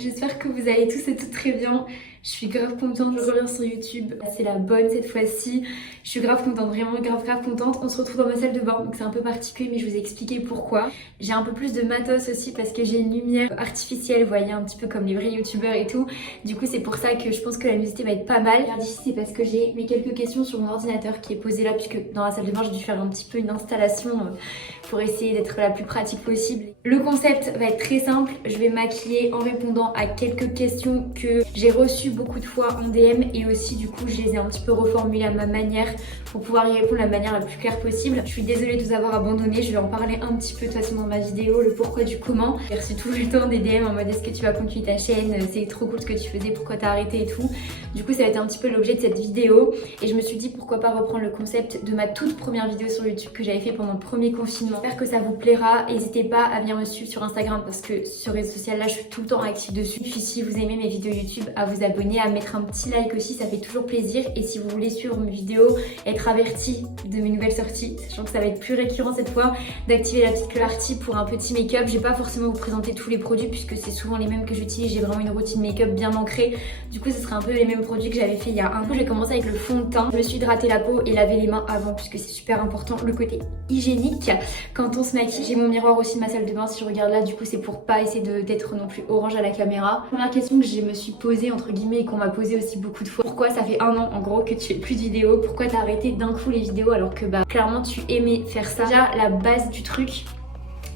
j'espère que vous allez tous et toutes très bien. Je suis grave contente, je reviens sur YouTube. C'est la bonne cette fois-ci. Je suis grave contente, vraiment grave contente. On se retrouve dans ma salle de bain, donc c'est un peu particulier mais je vais vous expliquer pourquoi. J'ai un peu plus de matos aussi parce que j'ai une lumière artificielle, vous voyez, un petit peu comme les vrais youtubeurs et tout. Du coup c'est pour ça que je pense que la luminosité va être pas mal. Ici c'est parce que j'ai mes quelques questions sur mon ordinateur qui est posé là, puisque dans la salle de bain j'ai dû faire un petit peu une installation pour essayer d'être la plus pratique possible. Le concept va être très simple, je vais maquiller en répondant à quelques questions que j'ai reçues beaucoup de fois en DM et aussi du coup je les ai un petit peu reformulées à ma manière pour pouvoir y répondre de la manière la plus claire possible. Je suis désolée de vous avoir abandonné, je vais en parler un petit peu de toute façon dans ma vidéo, le pourquoi du comment. J'ai reçu tout le temps des DM en mode est-ce que tu vas continuer ta chaîne, c'est trop cool ce que tu faisais, pourquoi t'as arrêté et tout. Du coup ça va être un petit peu l'objet de cette vidéo et je me suis dit pourquoi pas reprendre le concept de ma toute première vidéo sur YouTube que j'avais fait pendant le premier confinement. J'espère que ça vous plaira, n'hésitez pas à venir me suivre sur Instagram parce que sur les réseaux sociaux là je suis tout le temps active dessus. Puis si vous aimez mes vidéos YouTube, à vous abonner, à mettre un petit like aussi, ça fait toujours plaisir. Et si vous voulez suivre mes vidéos, être averti de mes nouvelles sorties, sachant que ça va être plus récurrent cette fois, d'activer la petite cloche pour un petit make-up. Je vais pas forcément vous présenter tous les produits puisque c'est souvent les mêmes que j'utilise, j'ai vraiment une routine make-up bien ancrée. Du coup ce sera un peu les mêmes produits que j'avais fait il y a un an. Je vais commencer avec le fond de teint. Je me suis hydraté la peau et lavé les mains avant puisque c'est super important, le côté hygiénique quand on se maquille. J'ai mon miroir aussi de ma salle de bain, si je regarde là, du coup c'est pour pas essayer d'être non plus orange à la caméra. Première question que je me suis posée entre guillemets et qu'on m'a posée aussi beaucoup de fois, pourquoi ça fait un an en gros que tu fais plus de vidéos, pourquoi t'as arrêté d'un coup les vidéos alors que bah clairement tu aimais faire ça. Déjà la base du truc,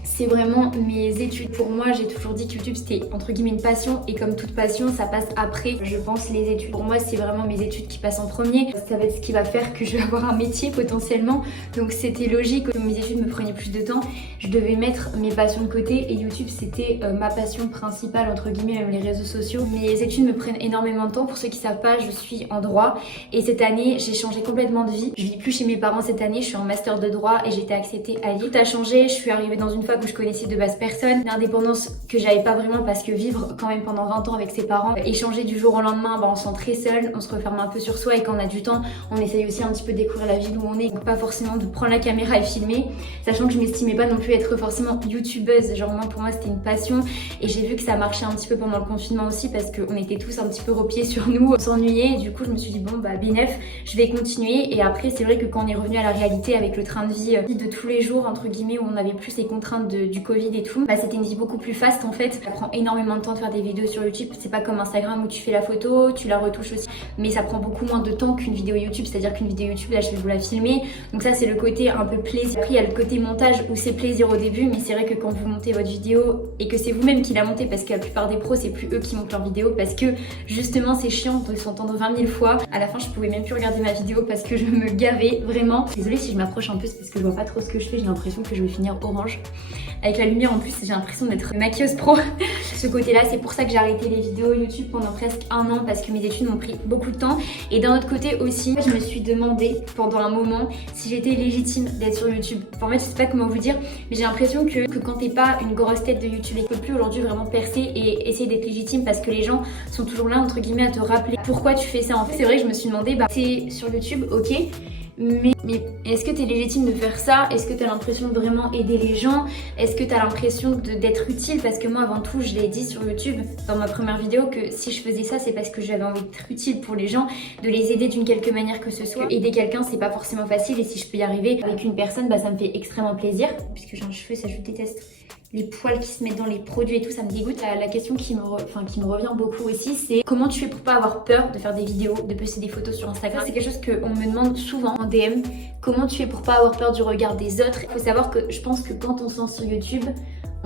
c'est vraiment mes études. Pour moi, j'ai toujours dit que YouTube c'était entre guillemets une passion et comme toute passion, ça passe après, je pense, les études. Pour moi, c'est vraiment mes études qui passent en premier. Ça va être ce qui va faire que je vais avoir un métier potentiellement. Donc c'était logique, que mes études me prenaient plus de temps. Je devais mettre mes passions de côté et YouTube c'était ma passion principale entre guillemets, même les réseaux sociaux. Mes études me prennent énormément de temps. Pour ceux qui savent pas, je suis en droit et cette année, j'ai changé complètement de vie. Je vis plus chez mes parents cette année, je suis en master de droit et j'ai été acceptée à Lille. Tout a changé, je suis arrivée dans une fac où je connaissais de base personne, une indépendance que j'avais pas vraiment parce que vivre quand même pendant 20 ans avec ses parents, échanger du jour au lendemain, bah on se sent très seul, on se referme un peu sur soi et quand on a du temps, on essaye aussi un petit peu de découvrir la ville où on est, donc pas forcément de prendre la caméra et filmer, sachant que je m'estimais pas non plus être forcément youtubeuse, genre moi pour moi c'était une passion et j'ai vu que ça marchait un petit peu pendant le confinement aussi parce qu'on était tous un petit peu repliés sur nous, on s'ennuyait et du coup je me suis dit bon bah bénef, je vais continuer et après c'est vrai que quand on est revenu à la réalité avec le train de vie de tous les jours entre guillemets où on avait plus les contraintes du Covid et tout, bah c'était une vie beaucoup plus fast en fait. Ça prend énormément de temps de faire des vidéos sur YouTube, c'est pas comme Instagram où tu fais la photo, tu la retouches aussi, mais ça prend beaucoup moins de temps qu'une vidéo YouTube, c'est à dire qu'une vidéo YouTube là je vais vous la filmer, donc ça c'est le côté un peu plaisir. Après il y a le côté montage où c'est plaisir au début, mais c'est vrai que quand vous montez votre vidéo et que c'est vous-même qui la montez, parce que la plupart des pros c'est plus eux qui montent leur vidéo parce que justement c'est chiant de s'entendre 20 000 fois, à la fin je pouvais même plus regarder ma vidéo parce que je me gavais vraiment. Désolée si je m'approche un peu, c'est parce que je vois pas trop ce que je fais, j'ai l'impression que je vais finir orange avec la lumière en plus, j'ai l'impression d'être maquilleuse pro. Ce côté là, c'est pour ça que j'ai arrêté les vidéos YouTube pendant presque un an parce que mes études m'ont pris beaucoup de temps. Et d'un autre côté aussi, je me suis demandé pendant un moment si j'étais légitime d'être sur YouTube. Enfin, en fait, je sais pas comment vous dire, mais j'ai l'impression que quand t'es pas une grosse tête de YouTube, tu peux plus aujourd'hui vraiment percer et essayer d'être légitime parce que les gens sont toujours là entre guillemets à te rappeler pourquoi tu fais ça. En fait, c'est vrai que je me suis demandé, bah c'est sur YouTube, ok. Mais est-ce que tu es légitime de faire ça? Est-ce que tu as l'impression de vraiment aider les gens? Est-ce que tu as l'impression d'être utile? Parce que moi avant tout je l'ai dit sur YouTube dans ma première vidéo que si je faisais ça c'est parce que j'avais envie d'être utile pour les gens, de les aider d'une quelque manière que ce soit. Aider quelqu'un c'est pas forcément facile et si je peux y arriver avec une personne bah ça me fait extrêmement plaisir. Puisque j'ai un cheveu, ça je déteste. Les poils qui se mettent dans les produits et tout, ça me dégoûte. La question qui me revient beaucoup aussi, c'est comment tu fais pour pas avoir peur de faire des vidéos, de poster des photos sur Instagram. C'est quelque chose qu'on me demande souvent en DM. Comment tu fais pour pas avoir peur du regard des autres? Il faut savoir que je pense que quand on se lance sur YouTube,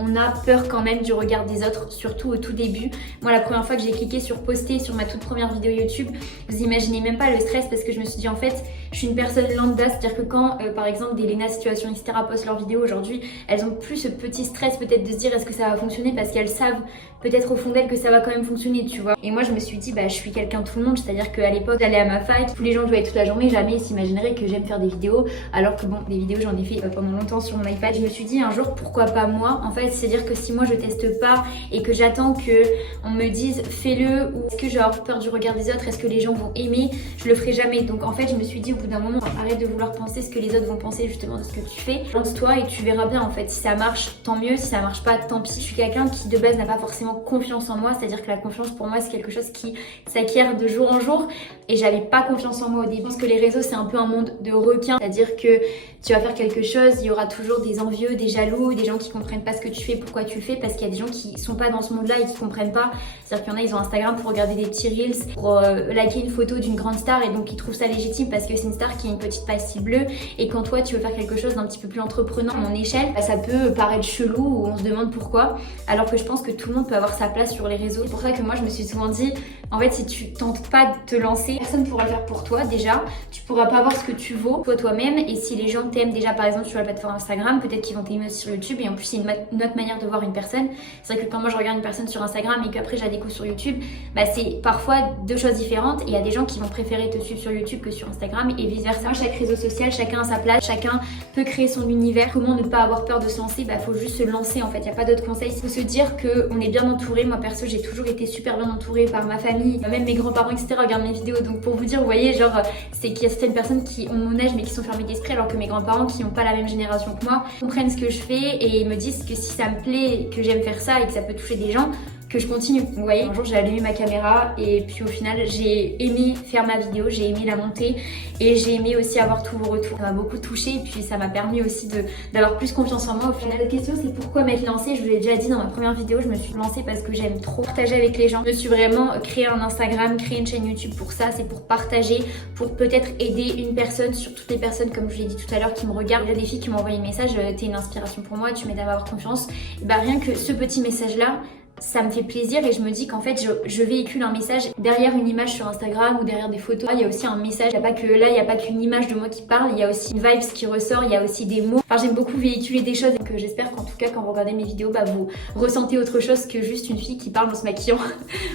on a peur quand même du regard des autres, surtout au tout début. Moi, la première fois que j'ai cliqué sur poster sur ma toute première vidéo YouTube, vous imaginez même pas le stress parce que je me suis dit en fait, je suis une personne lambda, c'est-à-dire que quand par exemple des Léna Situation, etc. postent leurs vidéos aujourd'hui, elles ont plus ce petit stress peut-être de se dire est-ce que ça va fonctionner parce qu'elles savent peut-être au fond d'elles que ça va quand même fonctionner, tu vois. Et moi je me suis dit bah je suis quelqu'un de tout le monde, c'est-à-dire qu'à l'époque j'allais à ma fac, tous les gens jouaient toute la journée, jamais ils s'imagineraient que j'aime faire des vidéos, alors que bon, des vidéos j'en ai fait pendant longtemps sur mon iPad. Je me suis dit un jour pourquoi pas moi, en fait c'est-à-dire que si moi je teste pas et que j'attends que on me dise fais-le ou est-ce que j'ai peur du regard des autres, est-ce que les gens vont aimer, je le ferai jamais. Donc en fait je me suis dit bout d'un moment. Arrête de vouloir penser ce que les autres vont penser justement de ce que tu fais. Lance-toi et tu verras bien en fait. Si ça marche, tant mieux. Si ça marche pas, tant pis. Je suis quelqu'un qui de base n'a pas forcément confiance en moi, c'est-à-dire que la confiance pour moi c'est quelque chose qui s'acquiert de jour en jour et j'avais pas confiance en moi au début. Je pense que les réseaux c'est un peu un monde de requins, c'est-à-dire que tu vas faire quelque chose, il y aura toujours des envieux, des jaloux, des gens qui comprennent pas ce que tu fais, pourquoi tu le fais, parce qu'il y a des gens qui sont pas dans ce monde-là et qui comprennent pas. C'est-à-dire qu'il y en a, ils ont Instagram pour regarder des petits reels, pour liker une photo d'une grande star et donc ils trouvent ça légitime parce que c'est une star qui a une petite pastille bleue et quand toi tu veux faire quelque chose d'un petit peu plus entreprenant à mon échelle, bah, ça peut paraître chelou ou on se demande pourquoi, alors que je pense que tout le monde peut avoir sa place sur les réseaux. C'est pour ça que moi je me suis souvent dit, en fait si tu tentes pas de te lancer, personne ne pourra le faire pour toi déjà, tu pourras pas voir ce que tu vaux toi-même et si les gens t'aiment déjà par exemple sur la plateforme Instagram, peut-être qu'ils vont t'aimer aussi sur YouTube et en plus c'est une autre manière de voir une personne. C'est vrai que quand moi je regarde une personne sur Instagram et qu'après je la découvre sur YouTube, bah c'est parfois deux choses différentes et il y a des gens qui vont préférer te suivre sur YouTube que sur Instagram et vice versa. Chaque réseau social, chacun a sa place, chacun peut créer son univers. Comment ne pas avoir peur de se lancer? Bah faut juste se lancer en fait, il n'y a pas d'autre conseil. Il faut se dire qu'on est bien entouré. Moi perso j'ai toujours été super bien entourée par ma famille, même mes grands-parents etc regardent mes vidéos, donc pour vous dire, vous voyez genre c'est qu'il y a certaines personnes qui ont mon âge mais qui sont fermées d'esprit alors que mes grands-parents qui n'ont pas la même génération que moi comprennent ce que je fais et me disent que si ça me plaît, que j'aime faire ça et que ça peut toucher des gens, que je continue. Vous voyez, un jour j'ai allumé ma caméra et puis au final j'ai aimé faire ma vidéo, j'ai aimé la monter et j'ai aimé aussi avoir tous vos retours. Ça m'a beaucoup touchée et puis ça m'a permis aussi d'avoir plus confiance en moi. Au final, la question c'est pourquoi m'être lancée. Je vous l'ai déjà dit dans ma première vidéo, je me suis lancée parce que j'aime trop partager avec les gens. Je me suis vraiment créé un Instagram, créé une chaîne YouTube pour ça, c'est pour partager, pour peut-être aider une personne sur toutes les personnes comme je l'ai dit tout à l'heure qui me regardent. Il y a des filles qui m'ont envoyé un message, t'es une inspiration pour moi, tu m'aides à avoir confiance. Et bah rien que ce petit message là, ça me fait plaisir et je me dis qu'en fait je véhicule un message derrière une image sur Instagram ou derrière des photos. Il y a aussi un message, il n'y a pas qu'une image de moi qui parle, il y a aussi une vibe qui ressort, il y a aussi des mots. Enfin j'aime beaucoup véhiculer des choses et que j'espère qu'en tout cas quand vous regardez mes vidéos, bah, vous ressentez autre chose que juste une fille qui parle en se maquillant.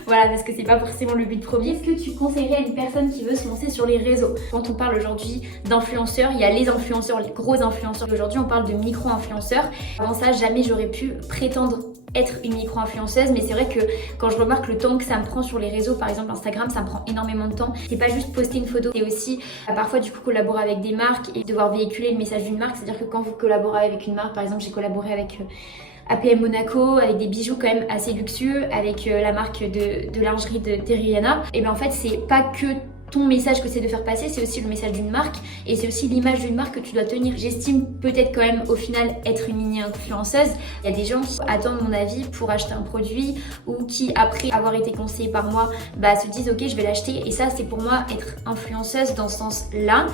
Voilà, parce que c'est pas forcément le but premier. Qu'est-ce que tu conseillerais à une personne qui veut se lancer sur les réseaux? Quand on parle aujourd'hui d'influenceurs, il y a les influenceurs, les gros influenceurs. Aujourd'hui on parle de micro-influenceurs. Avant ça jamais j'aurais pu prétendre être une micro-influenceuse, mais c'est vrai que quand je remarque le temps que ça me prend sur les réseaux, par exemple Instagram, ça me prend énormément de temps. C'est pas juste poster une photo, c'est aussi parfois du coup collaborer avec des marques et devoir véhiculer le message d'une marque. C'est-à-dire que quand vous collaborez avec une marque, par exemple j'ai collaboré avec APM Monaco, avec des bijoux quand même assez luxueux, avec la marque de lingerie de Terriana, et bien en fait c'est pas que ton message que c'est de faire passer, c'est aussi le message d'une marque et c'est aussi l'image d'une marque que tu dois tenir. J'estime peut-être quand même au final être une mini-influenceuse. Il y a des gens qui attendent mon avis pour acheter un produit ou qui après avoir été conseillés par moi bah, se disent ok je vais l'acheter et ça c'est pour moi être influenceuse dans ce sens-là.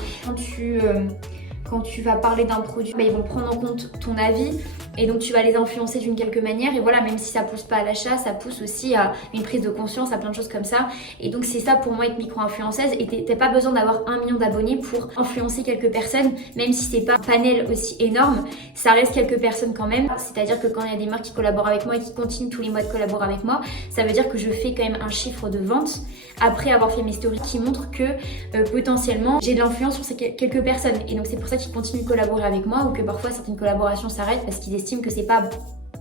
Quand tu vas parler d'un produit, bah, ils vont prendre en compte ton avis et donc tu vas les influencer d'une quelque manière et voilà, même si ça pousse pas à l'achat, ça pousse aussi à une prise de conscience, à plein de choses comme ça et donc c'est ça pour moi être micro-influenceuse et t'as pas besoin d'avoir 1 million d'abonnés pour influencer quelques personnes, même si c'est pas un panel aussi énorme, ça reste quelques personnes quand même, c'est-à-dire que quand il y a des marques qui collaborent avec moi et qui continuent tous les mois de collaborer avec moi, ça veut dire que je fais quand même un chiffre de vente après avoir fait mes stories qui montrent que potentiellement j'ai de l'influence sur ces quelques personnes et donc c'est pour ça qu'ils continuent de collaborer avec moi ou que parfois certaines collaborations s'arrêtent parce qu'ils estiment que c'est pas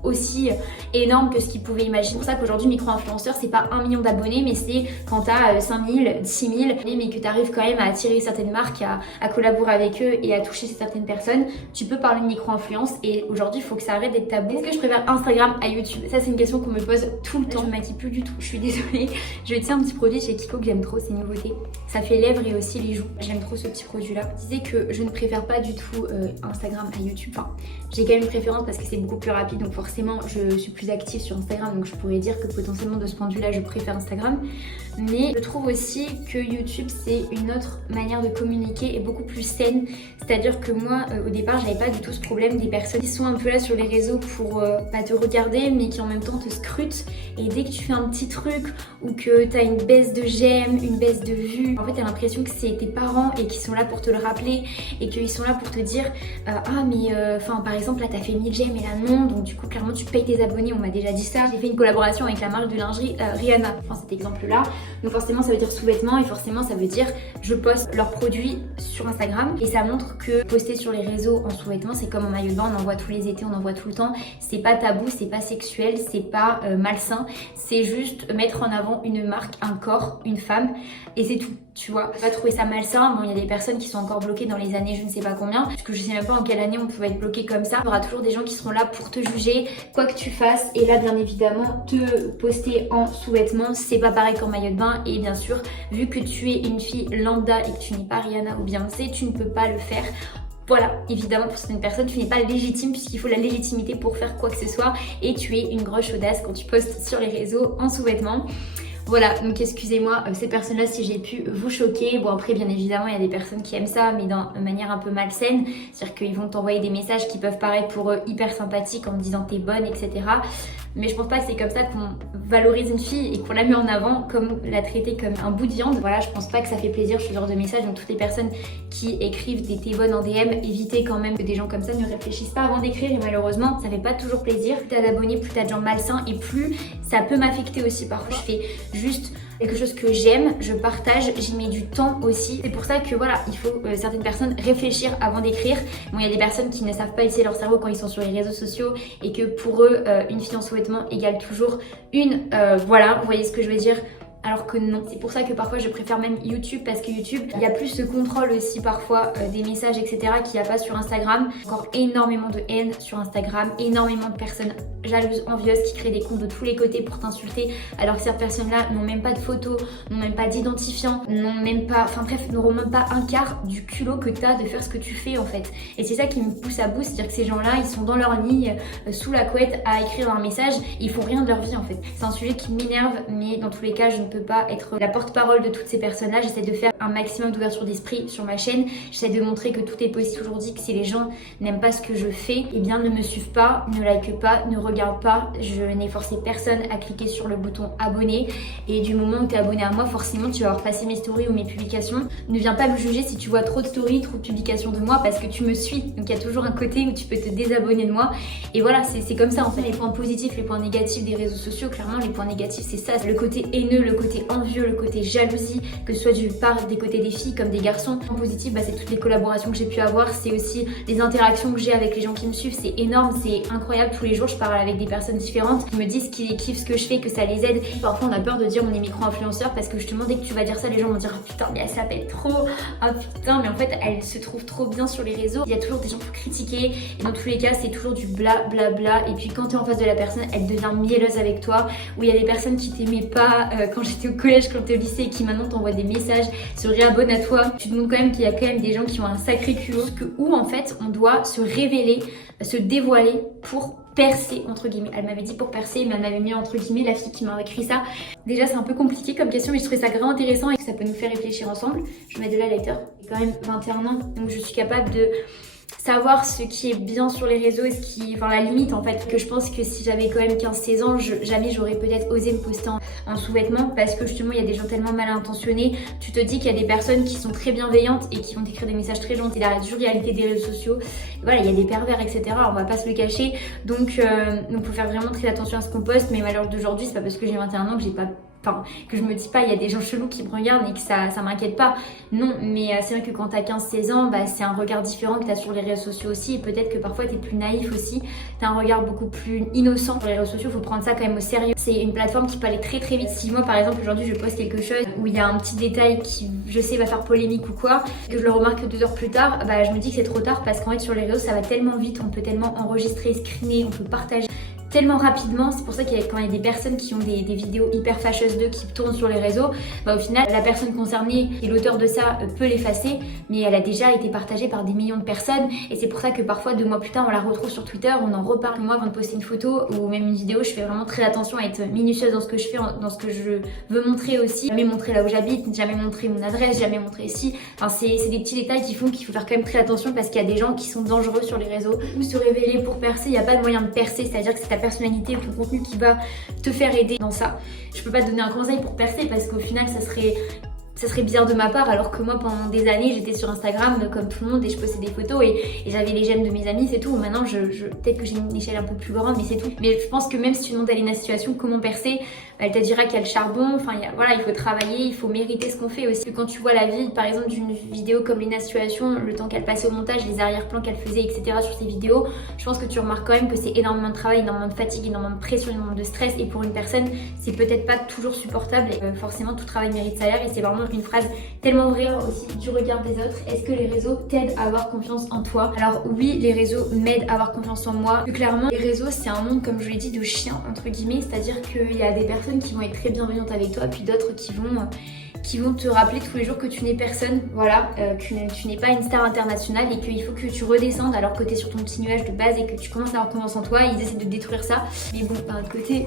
aussi énorme que ce qu'ils pouvaient imaginer. C'est pour ça qu'aujourd'hui micro-influenceur c'est pas 1 million d'abonnés mais c'est quand t'as 5000, 6000 mais que t'arrives quand même à attirer certaines marques, à collaborer avec eux et à toucher certaines personnes, tu peux parler de micro-influence et aujourd'hui il faut que ça arrête d'être tabou. Est-ce que je préfère Instagram à YouTube? Ça c'est une question qu'on me pose tout le temps. Je me maquille plus du tout, je suis désolée. Je tiens un petit produit chez Kiko que j'aime trop, c'est une nouveauté. Ça fait lèvres et aussi les joues. J'aime trop ce petit produit là. Je disais que je ne préfère pas du tout Instagram à YouTube. Enfin, j'ai quand même une préférence parce que c'est beaucoup plus rapide donc forcément je suis plus active sur Instagram donc je pourrais dire que potentiellement de ce point de vue là je préfère Instagram, mais je trouve aussi que YouTube c'est une autre manière de communiquer et beaucoup plus saine, c'est à dire que moi au départ j'avais pas du tout ce problème des personnes qui sont un peu là sur les réseaux pour pas te regarder mais qui en même temps te scrutent et dès que tu fais un petit truc ou que t'as une baisse de j'aime, une baisse de vues, en fait t'as l'impression que c'est tes parents et qu'ils sont là pour te le rappeler et qu'ils sont là pour te dire ah mais enfin par exemple là t'as fait 1000 j'aime et là non donc du coup clairement tu payes tes abonnés, on m'a déjà dit ça. J'ai fait une collaboration avec la marque de lingerie Rihanna, je prends cet exemple là, donc forcément ça veut dire sous-vêtements et forcément ça veut dire je poste leurs produits sur Instagram et ça montre que poster sur les réseaux en sous-vêtements c'est comme en maillot de bain, on en voit tous les étés, on en voit tout le temps, c'est pas tabou, c'est pas sexuel, c'est pas malsain, c'est juste mettre en avant une marque, un corps, une femme et c'est tout. Tu vois, on va trouver ça malsain. Bon, il y a des personnes qui sont encore bloquées dans les années je ne sais pas combien, parce que je sais même pas en quelle année on pouvait être bloqué comme ça. Il y aura toujours des gens qui seront là pour te juger, quoi que tu fasses. Et là, bien évidemment, te poster en sous-vêtements, c'est pas pareil qu'en maillot de bain. Et bien sûr, vu que tu es une fille lambda et que tu n'es pas Rihanna ou Beyoncé, tu ne peux pas le faire. Voilà, évidemment pour certaines personnes tu n'es pas légitime puisqu'il faut la légitimité pour faire quoi que ce soit et tu es une grosse chaudasse quand tu postes sur les réseaux en sous-vêtements. Voilà, donc excusez-moi, ces personnes-là, si j'ai pu vous choquer. Bon, après, bien évidemment, il y a des personnes qui aiment ça, mais de manière un peu malsaine. C'est-à-dire qu'ils vont t'envoyer des messages qui peuvent paraître pour eux hyper sympathiques en te disant t'es bonne, etc. Mais je pense pas que c'est comme ça qu'on valorise une fille et qu'on la met en avant, comme la traiter comme un bout de viande. Voilà, je pense pas que ça fait plaisir ce genre de message. Donc toutes les personnes qui écrivent des t'es bonne en DM, évitez quand même que des gens comme ça ne réfléchissent pas avant d'écrire. Et malheureusement, ça fait pas toujours plaisir. Plus t'as d'abonnés, plus t'as de gens malsains et plus ça peut m'affecter aussi. Parfois, je fais juste quelque chose que j'aime, je partage, j'y mets du temps aussi. C'est pour ça que voilà, il faut certaines personnes réfléchir avant d'écrire. Bon, il y a des personnes qui ne savent pas utiliser leur cerveau quand ils sont sur les réseaux sociaux et que pour eux, une fille en sous-vêtements égale toujours une. Voilà, vous voyez ce que je veux dire? Alors que non, c'est pour ça que parfois je préfère même YouTube parce que YouTube, il y a plus ce contrôle aussi parfois des messages etc qu'il n'y a pas sur Instagram. Encore énormément de haine sur Instagram, énormément de personnes jalouses, envieuses qui créent des comptes de tous les côtés pour t'insulter alors que ces personnes-là n'ont même pas de photos, n'ont même pas d'identifiant, n'ont même pas, enfin bref, n'auront même pas un quart du culot que tu as de faire ce que tu fais en fait. Et c'est ça qui me pousse à bout, c'est-à-dire que ces gens-là, ils sont dans leur ligne, sous la couette à écrire un message, ils font rien de leur vie en fait. C'est un sujet qui m'énerve, mais dans tous les cas, je ne peux pas être la porte-parole de toutes ces personnes-là. J'essaie de faire un maximum d'ouverture d'esprit sur ma chaîne. J'essaie de montrer que tout est possible aujourd'hui, que si les gens n'aiment pas ce que je fais, eh bien ne me suivent pas, ne like pas, ne regardent pas. Je n'ai forcé personne à cliquer sur le bouton abonner. Et du moment où tu es abonné à moi, forcément tu vas avoir passé mes stories ou mes publications. Ne viens pas me juger si tu vois trop de stories, trop de publications de moi parce que tu me suis. Donc il y a toujours un côté où tu peux te désabonner de moi. Et voilà, c'est comme ça en fait. Les points positifs, les points négatifs des réseaux sociaux, clairement les points négatifs c'est ça, le côté haineux, le côté envieux, le côté jalousie, que ce soit du part des côtés des filles comme des garçons. En positif, c'est toutes les collaborations que j'ai pu avoir, c'est aussi les interactions que j'ai avec les gens qui me suivent, c'est énorme, c'est incroyable. Tous les jours je parle avec des personnes différentes qui me disent qu'ils kiffent ce que je fais, que ça les aide. Parfois on a peur de dire on est micro-influenceur parce que justement dès que tu vas dire ça, les gens vont dire oh putain mais elle s'appelle trop, oh putain mais en fait elle se trouve trop bien sur les réseaux. Il y a toujours des gens pour critiquer et dans tous les cas c'est toujours du bla bla bla et puis quand tu es en face de la personne elle devient mielleuse avec toi. Ou il y a des personnes qui t'aimaient pas quand j'étais au collège, quand t'es au lycée et qui maintenant t'envoient des messages, se réabonnent à toi. Tu te montres quand même qu'il y a quand même des gens qui ont un sacré culot, où en fait on doit se révéler, se dévoiler pour percer entre guillemets. Elle m'avait dit pour percer mais elle m'avait mis entre guillemets la fille qui m'a écrit ça. Déjà c'est un peu compliqué comme question mais je trouvais ça grave intéressant et que ça peut nous faire réfléchir ensemble. Je mets de la lecteur, j'ai quand même 21 ans donc je suis capable de savoir ce qui est bien sur les réseaux et ce qui, enfin la limite en fait, que je pense que si j'avais quand même 15-16 ans, jamais j'aurais peut-être osé me poster en sous-vêtements parce que justement il y a des gens tellement mal intentionnés. Tu te dis qu'il y a des personnes qui sont très bienveillantes et qui vont t'écrire des messages très gentils. La dure réalité des réseaux sociaux, et voilà, il y a des pervers etc. On va pas se le cacher, donc faut faire vraiment très attention à ce qu'on poste. Mais malheureusement d'aujourd'hui, c'est pas parce que j'ai 21 ans que j'ai pas, enfin, que je me dis pas il y a des gens chelous qui me regardent et que ça m'inquiète pas. Non, mais c'est vrai que quand t'as 15-16 ans, c'est un regard différent que t'as sur les réseaux sociaux aussi. Et peut-être que parfois t'es plus naïf aussi. T'as un regard beaucoup plus innocent sur les réseaux sociaux. Faut prendre ça quand même au sérieux. C'est une plateforme qui peut aller très très vite. Si moi par exemple aujourd'hui je poste quelque chose où il y a un petit détail qui je sais va faire polémique ou quoi, que je le remarque 2 heures plus tard, je me dis que c'est trop tard parce qu'en fait sur les réseaux ça va tellement vite. On peut tellement enregistrer, screener, on peut partager tellement rapidement. C'est pour ça quand il y a des personnes qui ont des vidéos hyper fâcheuses d'eux qui tournent sur les réseaux, au final la personne concernée et l'auteur de ça peut l'effacer mais elle a déjà été partagée par des millions de personnes et c'est pour ça que parfois 2 mois plus tard on la retrouve sur Twitter, on en reparle. Moi avant de poster une photo ou même une vidéo je fais vraiment très attention à être minutieuse dans ce que je fais, dans ce que je veux montrer aussi. Jamais montrer là où j'habite, jamais montrer mon adresse, jamais montrer ici. Enfin c'est des petits détails qui font qu'il faut faire quand même très attention parce qu'il y a des gens qui sont dangereux sur les réseaux. Ou se révéler pour percer, il n'y a pas de moyen de percer, c'est-à-dire que c'est ta personnalité ou ton contenu qui va te faire aider dans ça. Je peux pas te donner un conseil pour percer parce qu'au final ça serait ça serait bizarre de ma part, alors que moi pendant des années j'étais sur Instagram comme tout le monde et je postais des photos et j'avais les j'aime de mes amis, c'est tout. Maintenant peut-être que j'ai une échelle un peu plus grande, mais c'est tout. Mais je pense que même si tu demandes à Léna Situation comment percer, elle te dira qu'il y a le charbon, enfin voilà, il faut travailler, il faut mériter ce qu'on fait aussi. Quand tu vois la vie par exemple d'une vidéo comme Léna Situation, le temps qu'elle passait au montage, les arrière-plans qu'elle faisait, etc. sur ses vidéos, je pense que tu remarques quand même que c'est énormément de travail, énormément de fatigue, énormément de pression, énormément de stress, et pour une personne c'est peut-être pas toujours supportable et forcément tout travail mérite salaire, et c'est vraiment une phrase tellement vraie. Aussi du regard des autres, est-ce que les réseaux t'aident à avoir confiance en toi? Alors oui, les réseaux m'aident à avoir confiance en moi. Plus clairement, les réseaux c'est un monde, comme je l'ai dit, de chiens entre guillemets, c'est-à-dire qu'il y a des personnes qui vont être très bienveillantes avec toi, puis d'autres qui vont te rappeler tous les jours que tu n'es personne, voilà, que tu n'es pas une star internationale et qu'il faut que tu redescendes alors que tu es sur ton petit nuage de base et que tu commences à avoir confiance en toi. Ils essaient de détruire ça, mais bon, d'un autre côté,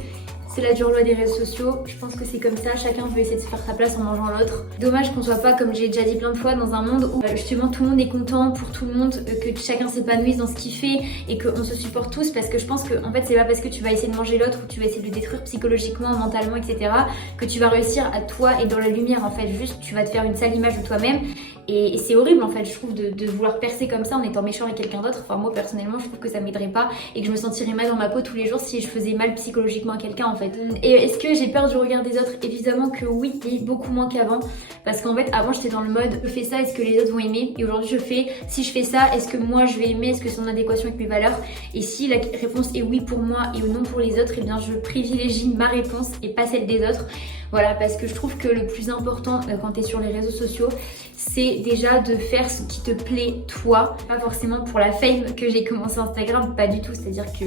c'est la dure loi des réseaux sociaux, je pense que c'est comme ça, chacun veut essayer de se faire sa place en mangeant l'autre. Dommage qu'on soit pas, comme j'ai déjà dit plein de fois, dans un monde où justement tout le monde est content pour tout le monde, que chacun s'épanouisse dans ce qu'il fait et qu'on se supporte tous, parce que je pense que en fait c'est pas parce que tu vas essayer de manger l'autre ou tu vas essayer de le détruire psychologiquement, mentalement, etc. que tu vas réussir à toi être dans la lumière. En fait, juste tu vas te faire une sale image de toi-même et c'est horrible en fait, je trouve, de vouloir percer comme ça en étant méchant avec quelqu'un d'autre. Enfin moi personnellement je trouve que ça m'aiderait pas et que je me sentirais mal dans ma peau tous les jours si je faisais mal psychologiquement à quelqu'un en fait. Et est-ce que j'ai peur du regard des autres? Évidemment que oui, et beaucoup moins qu'avant, parce qu'en fait avant j'étais dans le mode je fais ça, est-ce que les autres vont aimer? Et aujourd'hui je fais, si je fais ça, est-ce que moi je vais aimer? Est-ce que c'est en adéquation avec mes valeurs? Et si la réponse est oui pour moi et non pour les autres, et bien je privilégie ma réponse et pas celle des autres. Voilà, parce que je trouve que le plus important quand tu es sur les réseaux sociaux, c'est déjà de faire ce qui te plaît toi. Pas forcément pour la fame que j'ai commencé Instagram, pas du tout. C'est-à-dire que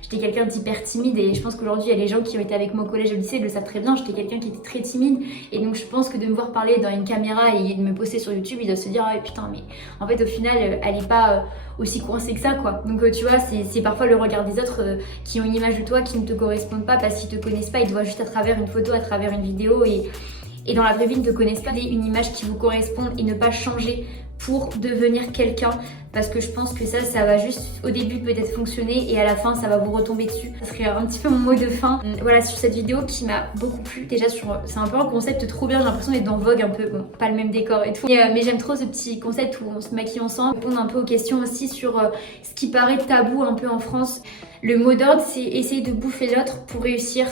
j'étais quelqu'un d'hyper timide et je pense qu'aujourd'hui il y a les gens qui ont été avec moi au collège et au lycée le savent très bien. J'étais quelqu'un qui était très timide et donc je pense que de me voir parler dans une caméra et de me poster sur YouTube, ils doivent se dire ah putain, mais en fait au final elle est pas aussi coincée que ça quoi. Donc tu vois, c'est parfois le regard des autres qui ont une image de toi qui ne te correspondent pas parce qu'ils te connaissent pas, ils te voient juste à travers une photo, à travers une vidéo et dans la vraie vie, ils ne te connaissent pas. Une image qui vous correspond et ne pas changer pour devenir quelqu'un, parce que je pense que ça va juste au début peut-être fonctionner et à la fin ça va vous retomber dessus. Ça serait un petit peu mon mot de fin. Voilà, sur cette vidéo qui m'a beaucoup plu. Déjà c'est un peu un concept trop bien, j'ai l'impression d'être dans Vogue un peu, bon pas le même décor et tout, mais j'aime trop ce petit concept où on se maquille ensemble, répondre un peu aux questions aussi sur ce qui paraît tabou un peu en France. Le mot d'ordre c'est essayer de bouffer l'autre pour réussir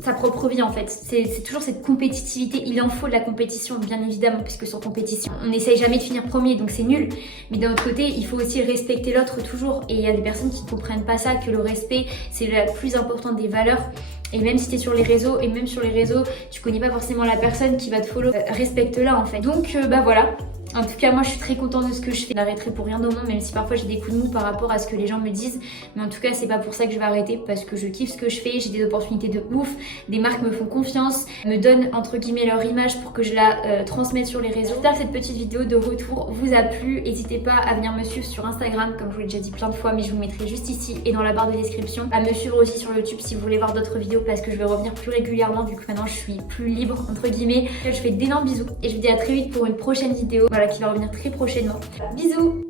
sa propre vie en fait. C'est toujours cette compétitivité, il en faut de la compétition bien évidemment, puisque sans compétition on n'essaye jamais de finir premier donc c'est nul, mais d'un autre côté il faut aussi respecter l'autre toujours, et il y a des personnes qui ne comprennent pas ça, que le respect c'est la plus importante des valeurs. Et même si t'es sur les réseaux, et même sur les réseaux tu connais pas forcément la personne qui va te follow, respecte-la en fait. Donc bah voilà. En tout cas moi je suis très contente de ce que je fais, je n'arrêterai pour rien au monde, même si parfois j'ai des coups de mou par rapport à ce que les gens me disent, mais en tout cas c'est pas pour ça que je vais arrêter, parce que je kiffe ce que je fais, j'ai des opportunités de ouf, des marques me font confiance, me donnent entre guillemets leur image pour que je la transmette sur les réseaux. J'espère que cette petite vidéo de retour vous a plu, n'hésitez pas à venir me suivre sur Instagram comme je vous l'ai déjà dit plein de fois, mais je vous mettrai juste ici et dans la barre de description, à me suivre aussi sur YouTube si vous voulez voir d'autres vidéos, parce que je vais revenir plus régulièrement vu que maintenant je suis plus libre entre guillemets. Je fais d'énormes bisous et je vous dis à très vite pour une prochaine vidéo, voilà, qui va revenir très prochainement. Bisous.